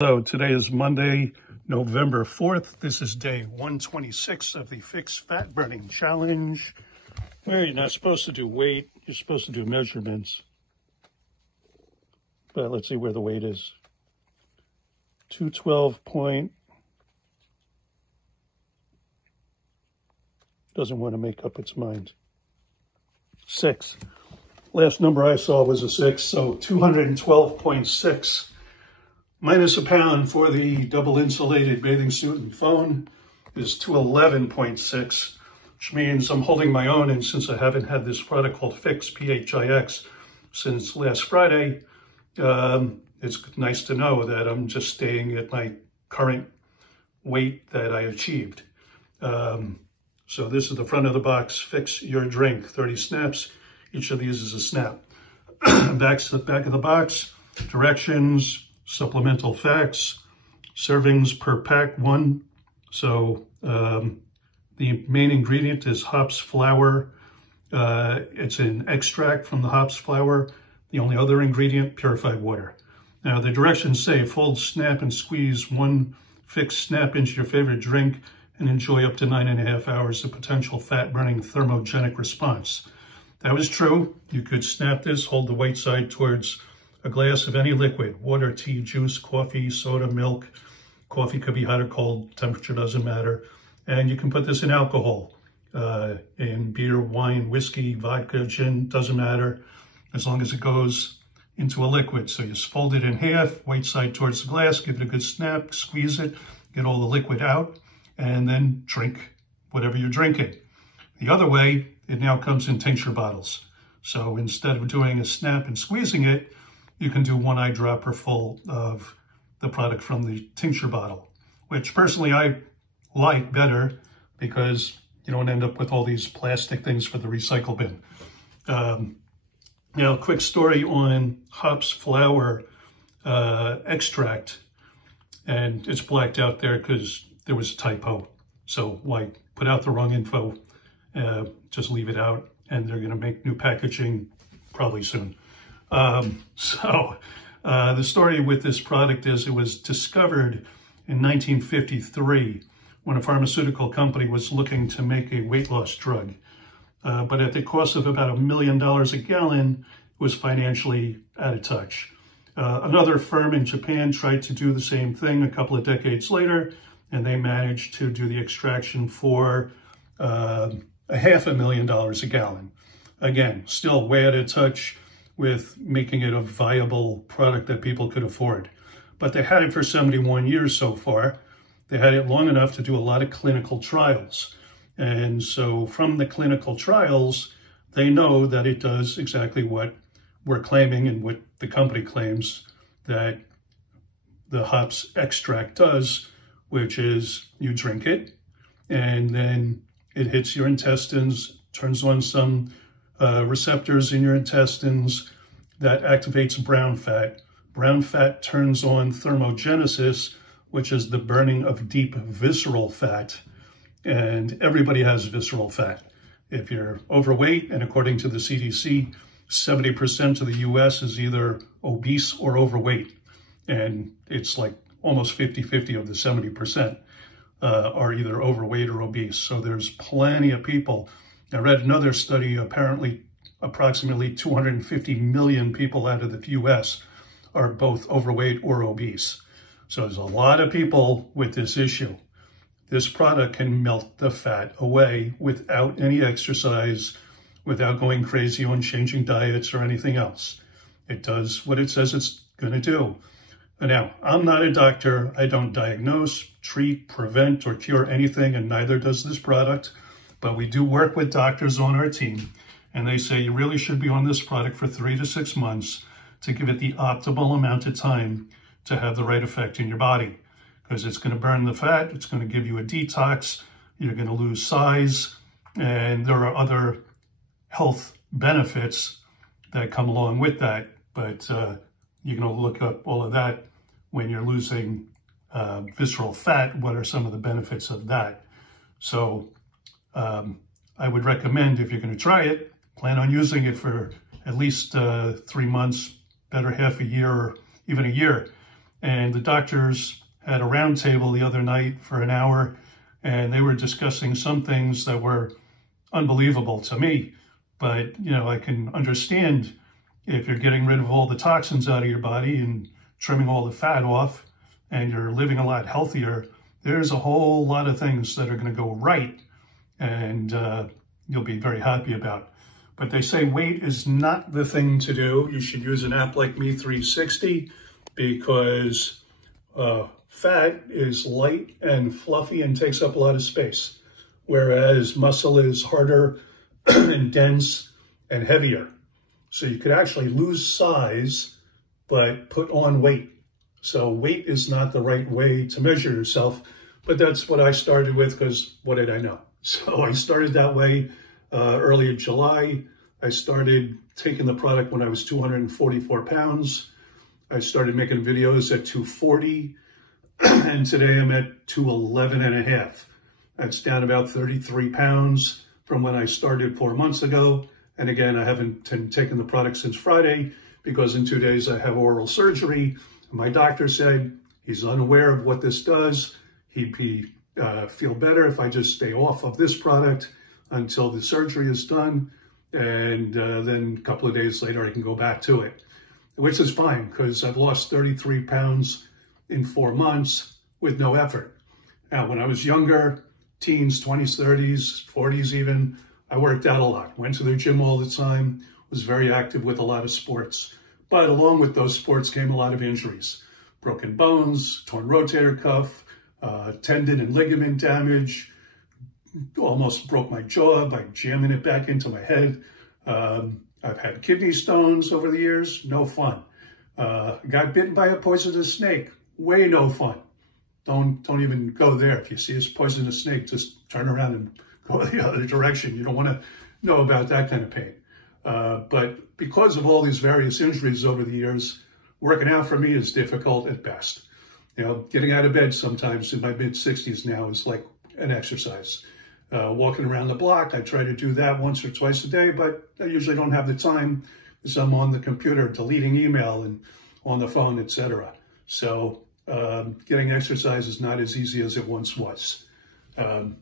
So today is Monday, November 4th. This is day 126 of the pHix Fat Burning Challenge, where you're not supposed to do weight, you're supposed to do measurements. But let's see where the weight is. 212 point. Doesn't want to make up its mind. 6. Last number I saw was a 6, so 212.6. Minus a pound for the double insulated bathing suit and phone is 211.6, which means I'm holding my own. And since I haven't had this product called pHix, pHix, since last Friday, it's nice to know that I'm just staying at my current weight that I achieved. So this is the front of the box, pHix Your Drink, 30 snaps. Each of these is a snap. Back of the box, directions, supplemental facts, servings per pack, 1. So the main ingredient is hops flour. It's an extract from the hops flour. The only other ingredient, purified water. Now the directions say fold, snap, and squeeze 1 pHix snap into your favorite drink and enjoy up to 9.5 hours of potential fat-burning thermogenic response. That was true. You could snap this, hold the white side towards a glass of any liquid, water, tea, juice, coffee, soda, milk. Coffee could be hot or cold, temperature doesn't matter. And you can put this in alcohol, in beer, wine, whiskey, vodka, gin, doesn't matter, as long as it goes into a liquid. So you just fold it in half, white side towards the glass, give it a good snap, squeeze it, get all the liquid out, and then drink whatever you're drinking. The other way, it now comes in tincture bottles. So instead of doing a snap and squeezing it, you can do 1 eyedropper full of the product from the tincture bottle, which personally I like better because you don't end up with all these plastic things for the recycle bin. Now, quick story on hops flour extract, and it's blacked out there because there was a typo. So why put out the wrong info? Just leave it out, and they're going to make new packaging probably soon. The story with this product is it was discovered in 1953 when a pharmaceutical company was looking to make a weight loss drug. But at the cost of about $1 million a gallon, it was financially out of touch. Another firm in Japan tried to do the same thing a couple of decades later, and they managed to do the extraction for $500,000 a gallon. Again, still way out of touch with making it a viable product that people could afford. But they had it for 71 years so far. They had it long enough to do a lot of clinical trials. And so from the clinical trials, they know that it does exactly what we're claiming and what the company claims that the hops extract does, which is you drink it, and then it hits your intestines, turns on some receptors in your intestines that activates brown fat. Brown fat turns on thermogenesis, which is the burning of deep visceral fat. And everybody has visceral fat. If you're overweight, and according to the CDC, 70% of the US is either obese or overweight. And it's like almost 50-50 of the 70% are either overweight or obese. So there's plenty of people. I read another study, apparently approximately 250 million people out of the US are both overweight or obese. So there's a lot of people with this issue. This product can melt the fat away without any exercise, without going crazy on changing diets or anything else. It does what it says it's going to do. Now, I'm not a doctor. I don't diagnose, treat, prevent, or cure anything, and neither does this product. But we do work with doctors on our team, and they say you really should be on this product for 3 to 6 months to give it the optimal amount of time to have the right effect in your body. Because it's going to burn the fat, it's going to give you a detox, you're going to lose size, and there are other health benefits that come along with that. But you're going to look up all of that when you're losing visceral fat. What are some of the benefits of that? So I would recommend, if you're going to try it, plan on using it for at least 3 months, better half a year, or even a year. And the doctors had a round table the other night for an hour, and they were discussing some things that were unbelievable to me. But, you know, I can understand if you're getting rid of all the toxins out of your body and trimming all the fat off and you're living a lot healthier, there's a whole lot of things that are going to go right and you'll be very happy about. But they say weight is not the thing to do. You should use an app like Me360 because fat is light and fluffy and takes up a lot of space, whereas muscle is harder and dense and heavier. So you could actually lose size, but put on weight. So weight is not the right way to measure yourself, but that's what I started with because what did I know? So I started that way early in July. I started taking the product when I was 244 pounds. I started making videos at 240, and today I'm at 211 and a half. That's down about 33 pounds from when I started 4 months ago. And again, I haven't taken the product since Friday because in 2 days I have oral surgery. My doctor said he's unaware of what this does. He'd feel better if I just stay off of this product until the surgery is done. And then a couple of days later, I can go back to it, which is fine because I've lost 33 pounds in 4 months with no effort. Now, when I was younger, teens, 20s, 30s, 40s even, I worked out a lot, went to the gym all the time, was very active with a lot of sports. But along with those sports came a lot of injuries, broken bones, torn rotator cuff, tendon and ligament damage, almost broke my jaw by jamming it back into my head. I've had kidney stones over the years, no fun. Got bitten by a poisonous snake, way no fun. Don't even go there. If you see a poisonous snake, just turn around and go the other direction. You don't want to know about that kind of pain. But because of all these various injuries over the years, working out for me is difficult at best. You know, getting out of bed sometimes in my mid-60s now is like an exercise. Walking around the block, I try to do that once or twice a day, but I usually don't have the time because I'm on the computer deleting email and on the phone, etc. So getting exercise is not as easy as it once was. Having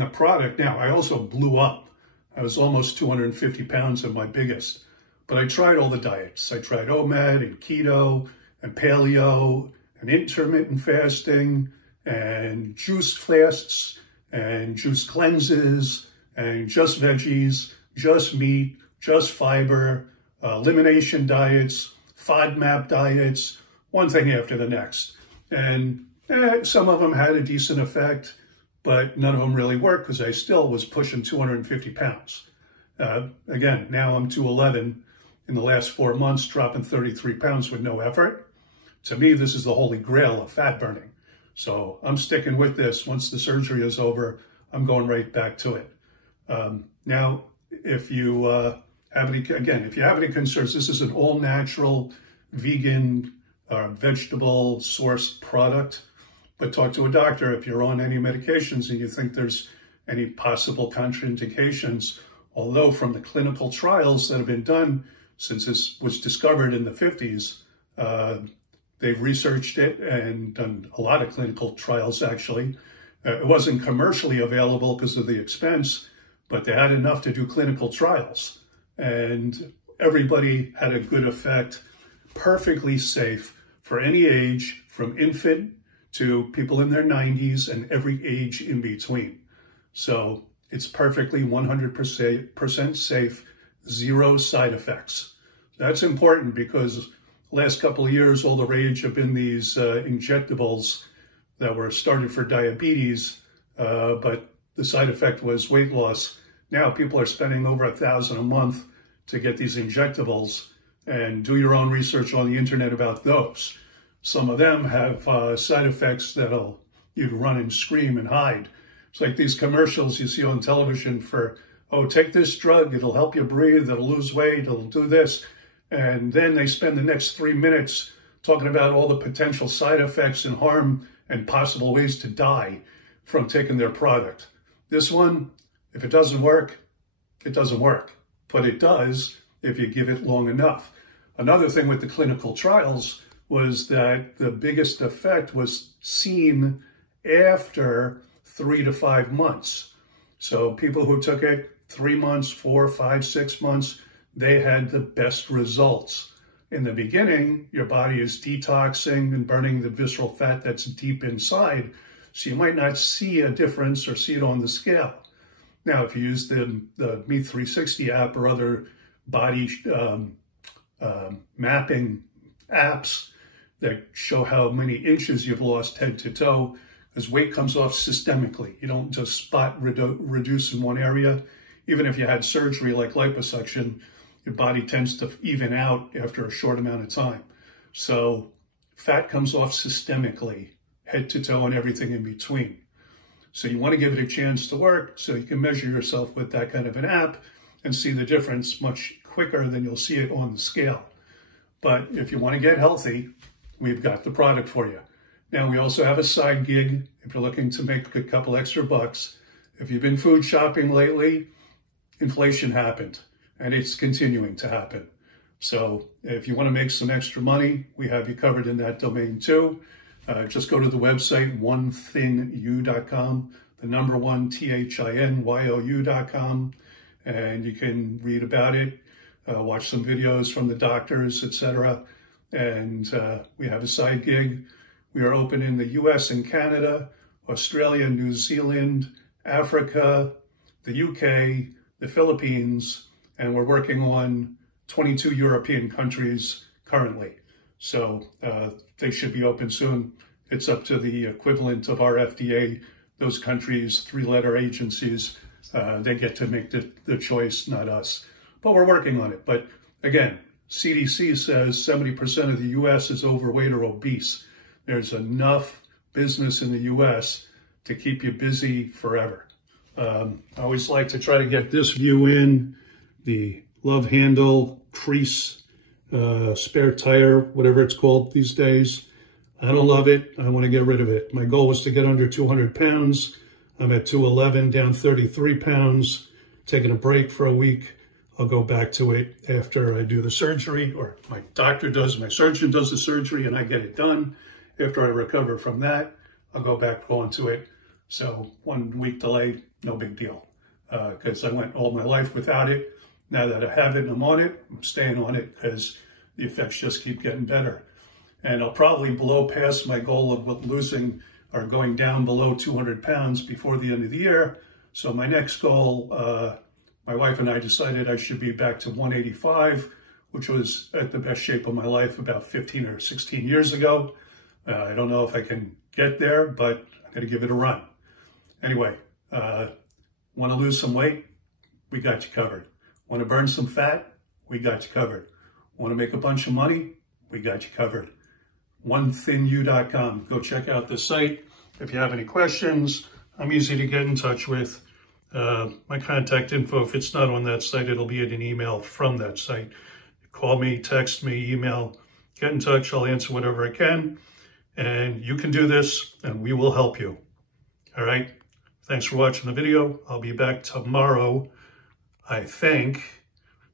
a product, now I also blew up. I was almost 250 pounds at my biggest, but I tried all the diets. I tried OMAD and keto and paleo and intermittent fasting and juice fasts and juice cleanses and just veggies, just meat, just fiber, elimination diets, FODMAP diets, one thing after the next. And some of them had a decent effect, but none of them really worked because I still was pushing 250 pounds. Again, now I'm 211 in the last 4 months, dropping 33 pounds with no effort. To me, this is the holy grail of fat burning. So I'm sticking with this. Once the surgery is over, I'm going right back to it. Now, if you have any concerns, this is an all-natural, vegan, vegetable sourced product. But talk to a doctor if you're on any medications and you think there's any possible contraindications. Although from the clinical trials that have been done since this was discovered in the 50s, they've researched it and done a lot of clinical trials, actually. It wasn't commercially available because of the expense, but they had enough to do clinical trials. And everybody had a good effect, perfectly safe for any age, from infant to people in their 90s and every age in between. So it's perfectly 100% safe, zero side effects. That's important because the last couple of years, all the rage have been these injectables that were started for diabetes, but the side effect was weight loss. Now people are spending over $1,000 a month to get these injectables, and do your own research on the internet about those. Some of them have side effects that'll you'd run and scream and hide. It's like these commercials you see on television for, oh, take this drug, it'll help you breathe, it'll lose weight, it'll do this. And then they spend the next 3 minutes talking about all the potential side effects and harm and possible ways to die from taking their product. This one, if it doesn't work, it doesn't work. But it does if you give it long enough. Another thing with the clinical trials was that the biggest effect was seen after 3 to 5 months. So people who took it 3 months, 4, 5, 6 months, they had the best results. In the beginning, your body is detoxing and burning the visceral fat that's deep inside, so you might not see a difference or see it on the scale. Now, if you use the Meat 360 app or other body mapping apps that show how many inches you've lost head to toe, because weight comes off systemically. You don't just spot reduce in one area. Even if you had surgery like liposuction, your body tends to even out after a short amount of time. So fat comes off systemically, head to toe and everything in between. So you want to give it a chance to work so you can measure yourself with that kind of an app and see the difference much quicker than you'll see it on the scale. But if you want to get healthy, we've got the product for you. Now, we also have a side gig if you're looking to make a couple extra bucks. If you've been food shopping lately, inflation happened, and it's continuing to happen. So if you want to make some extra money, we have you covered in that domain too. Just go to the website, onethinyou.com, the number 1 THINYOU.com, and you can read about it, watch some videos from the doctors, etc. And we have a side gig. We are open in the US and Canada, Australia, New Zealand, Africa, the UK, the Philippines, and we're working on 22 European countries currently. So they should be open soon. It's up to the equivalent of our FDA, those countries, 3-letter agencies. They get to make the choice, not us. But we're working on it. But again, CDC says 70% of the US is overweight or obese. There's enough business in the US to keep you busy forever. I always like to try to get this view in, the love handle, crease, spare tire, whatever it's called these days. I don't love it. I want to get rid of it. My goal was to get under 200 pounds. I'm at 211, down 33 pounds, taking a break for a week. I'll go back to it after I do the surgery, or my doctor does, my surgeon does the surgery and I get it done. After I recover from that, I'll go back onto it. So 1 week delay, no big deal, because I went all my life without it. Now that I have it and I'm on it, I'm staying on it because the effects just keep getting better. And I'll probably blow past my goal of losing or going down below 200 pounds before the end of the year. So my next goal, my wife and I decided I should be back to 185, which was at the best shape of my life about 15 or 16 years ago. I don't know if I can get there, but I'm going to give it a run. Anyway, want to lose some weight? We got you covered. Want to burn some fat? We got you covered. Want to make a bunch of money? We got you covered. onethinyou.com. Go check out the site. If you have any questions, I'm easy to get in touch with. My contact info, if it's not on that site, it'll be in an email from that site. Call me, text me, email, get in touch. I'll answer whatever I can. And you can do this, and we will help you. All right? Thanks for watching the video. I'll be back tomorrow, I think,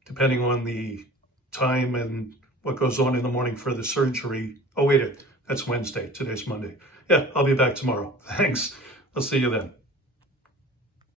depending on the time and what goes on in the morning for the surgery. Oh, wait, that's Wednesday. Today's Monday. Yeah, I'll be back tomorrow. Thanks. I'll see you then.